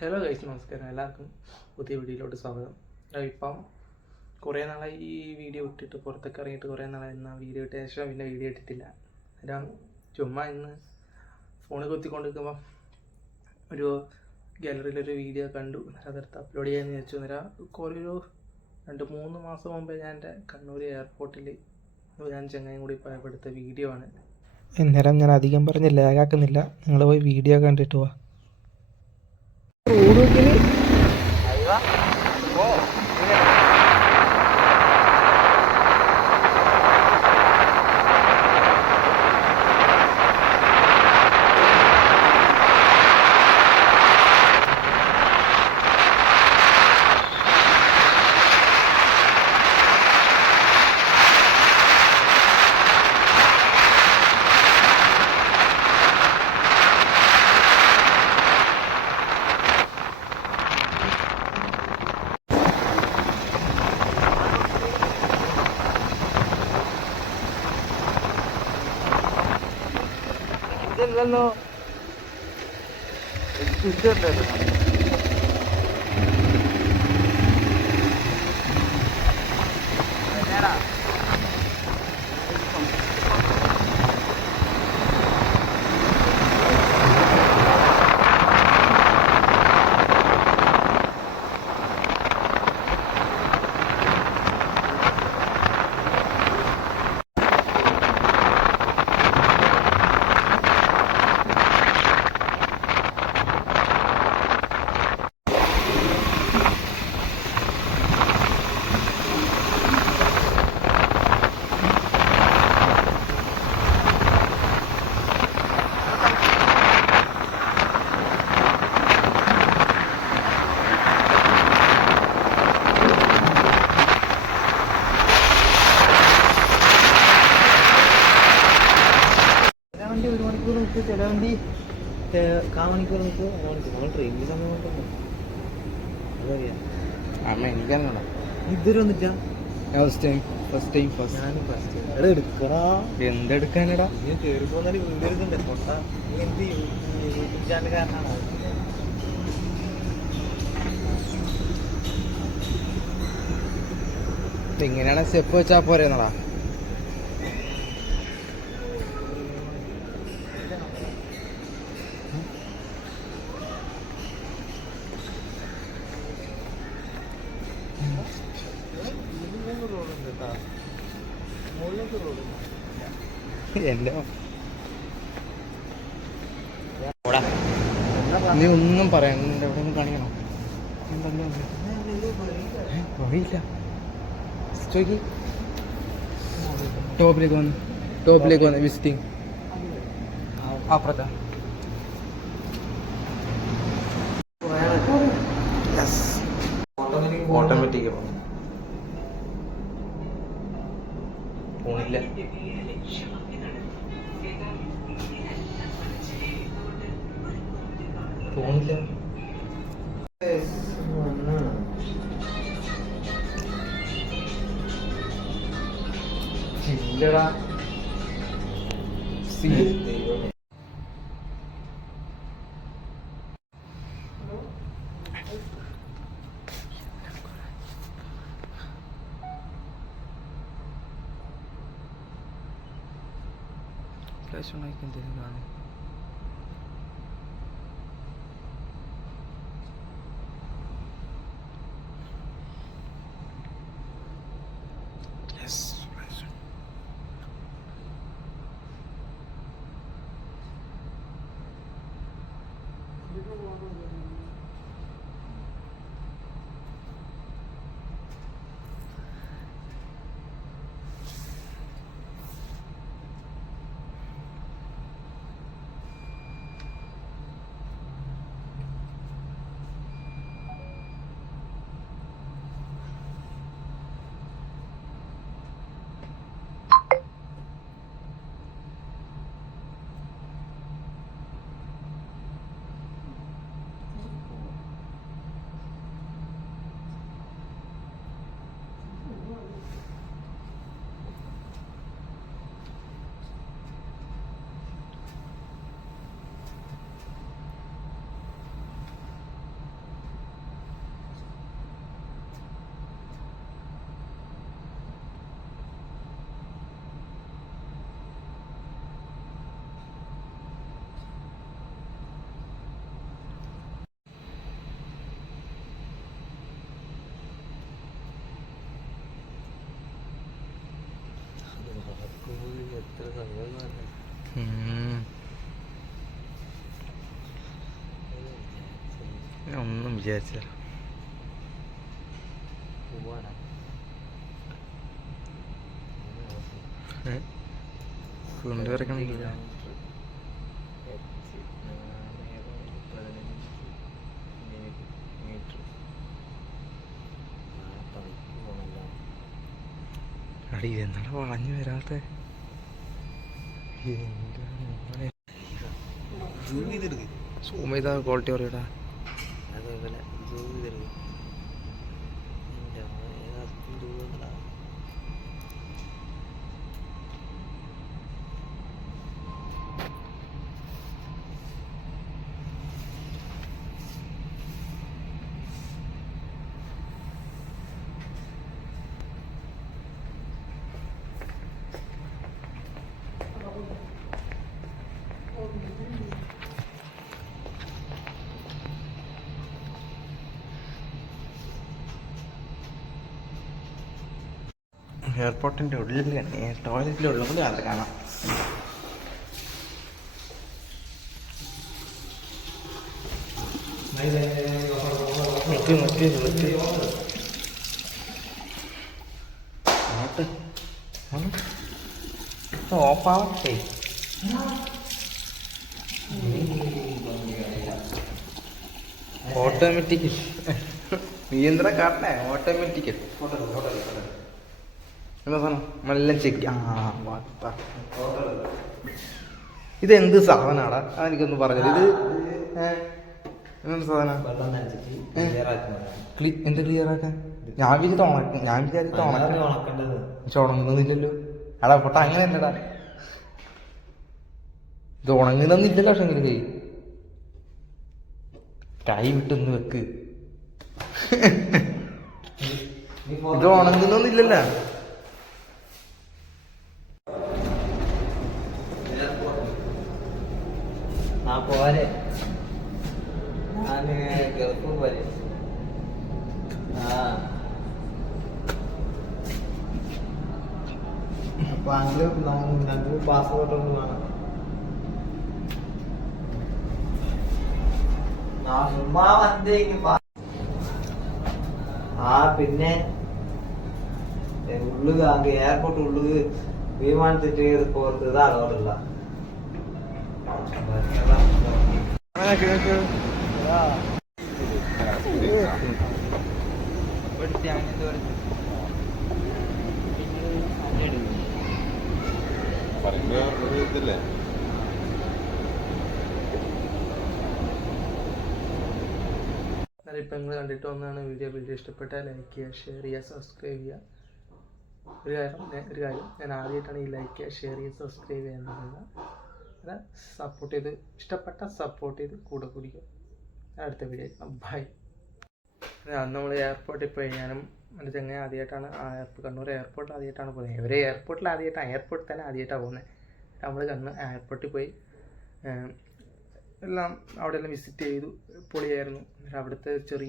Hello guys, നമസ്കാരം. എല്ലാവർക്കും പുതിയ വീഡിയോയിലോട്ട് സ്വാഗതം. ഇപ്പം കുറേ നാളായി ഈ വീഡിയോ ഇട്ടിട്ട്, പുറത്തൊക്കെ ഇറങ്ങിയിട്ട് കുറേ നാളായി. എന്നാൽ വീഡിയോ ഇട്ട ശേഷം പിന്നെ വീഡിയോ ഇട്ടിട്ടില്ല. അന്നേരം ചുമ്മാ ഇന്ന് ഫോണിൽ കുത്തിക്കൊണ്ടിരിക്കുമ്പോൾ ഒരു ഗാലറിയിലൊരു വീഡിയോ കണ്ടു. അതെടുത്ത് അപ്ലോഡ് ചെയ്യാമെന്ന് വെച്ചു. അന്നേരം ഒരു 2-3 മാസം മുമ്പേ ഞാൻ എൻ്റെ കണ്ണൂർ എയർപോർട്ടിൽ ഞാൻ ചങ്ങായും കൂടി പോയപ്പോൾ എടുത്ത വീഡിയോ ആണ്. അന്നേരം ഞാൻ അധികം പറഞ്ഞ് ലാഗാക്കുന്നില്ല, നിങ്ങൾ പോയി വീഡിയോ കണ്ടിട്ട് പോവാ. ഇതല്ലല്ലോ ചില വണ്ടി 1/4 മണിക്കൂർ നിൽക്കും, 1 മണിക്കൂർ. നമ്മൾ ട്രെയിനിൽ സമയം കൊണ്ടല്ലോ അതറിയാം. അമ്മ എനിക്കറിയണം. ഇതുവരെ വന്നിട്ടാ ഫസ്റ്റ് ടൈം എടാ എടുക്കടാ. എന്തെടുക്കാനടാ? നീ കയറി പോകുന്നാല് വീഡിയോ എടുക്കണ്ടേ? പൊട്ട എന്ത് യൂട്യൂബ് ചാനൽ കാരണമാണ്. ഇങ്ങനെയാണ് സ്റ്റെപ്പ് വെച്ചാ പോരെന്നടാ. എന്റെ നീ ഒന്നും പറയാൻ എവിടെ ഒന്നും കാണിക്കണോ? വഴിയില്ല. ടോപ്പിലേക്ക് വന്ന് വിസിറ്റിംഗ് അപ്പുറത്താ. ഓട്ടോമാറ്റിക് ഫോണില്ല. ഫോണില്ല. ഇല്ലടാ. ഫ്ലാഷ് ഓൺ ആക്കി എന്തെങ്കിലും കാണും. ഞാൻ ഒന്നും വിചാരിച്ചില്ല. പോവാനാ കൊണ്ടുവരക്കണം. അടി എന്താണ് വളഞ്ഞു വരാത്ത സൂം ചെയ്താ ക്വാളിറ്റി പറയടാ. അതേപോലെ സൂം ചെയ്തെടുക്കും. എയർപോർട്ടിൻ്റെ ഉള്ളിൽ ടോയ്ലറ്റിലുള്ള പോലെ അത് കാണാം. ഓഫാവട്ടെ. ഓട്ടോമാറ്റിക് നിയന്ത്രണ കാട്ടണേ. ഓട്ടോമാറ്റിക് എന്താ സാധനം എല്ലാം ചെക്ക്. ഇതെന്ത് സാധനാടാ? അതെനിക്കൊന്ന് പറഞ്ഞത്. ഇത് എന്ത് സാധനം? എന്ത് ക്ലിയർ ആക്കാൻ? ഞാൻ വിചാരിച്ചിട്ട് ഉണങ്ങുന്നില്ലല്ലോ. അടാ പൊട്ട അങ്ങനെ അല്ലടാ, ഇത് ഉണങ്ങുന്നില്ലല്ലോ. പക്ഷെ എങ്ങനെ കൈ വിട്ടൊന്ന് വെക്ക്. ഇത് ഉണങ്ങുന്നില്ലല്ലോ. പോരെ ഞാന് ഗൾഫ് പോലെ. അപ്പൊ അങ്ങനെ ഞങ്ങൾക്ക് പാസ്പോർട്ട് ഒന്ന് വേണം. പിന്നെ ഉള്ളുക എയർപോർട്ട് ഉള്ളുക വിമാനത്തിട്ട് പോർത്ത് ഇതാ അലോടുള്ള. ഇപ്പം നിങ്ങൾ കണ്ടിട്ട് വന്നാണ് വീഡിയോ ഇഷ്ടപ്പെട്ടാൽ ലൈക്ക് ചെയ്യുക, ഷെയർ ചെയ്യുക, സബ്സ്ക്രൈബ് ചെയ്യുക. ഒരു കാര്യം ഞാൻ ആദ്യമായിട്ടാണ് ഈ ലൈക്ക് ചെയ്യുക, ഷെയർ ചെയ്യുക, സബ്സ്ക്രൈബ് ചെയ്യുന്നത്. അത് സപ്പോർട്ട് ചെയ്ത് ഇഷ്ടപ്പെട്ട സപ്പോർട്ട് ചെയ്ത് കൂടെ കുടിക്കുക. അടുത്ത വീഡിയോ ബൈ. അന്ന് നമ്മൾ എയർപോർട്ടിൽ പോയി ഞാനും എൻ്റെ ചങ്ങ ആദ്യമായിട്ടാണ് കണ്ണൂർ എയർപോർട്ടിൽ ആദ്യമായിട്ടാണ് പോകുന്നത്. ഇവരെ എയർപോർട്ടിൽ തന്നെ ആദ്യമായിട്ടാണ് പോകുന്നത്. നമ്മൾ എയർപോർട്ടിൽ പോയി എല്ലാം അവിടെ എല്ലാം വിസിറ്റ് ചെയ്തു. പൊളിയായിരുന്നു. അവിടുത്തെ ചെറിയ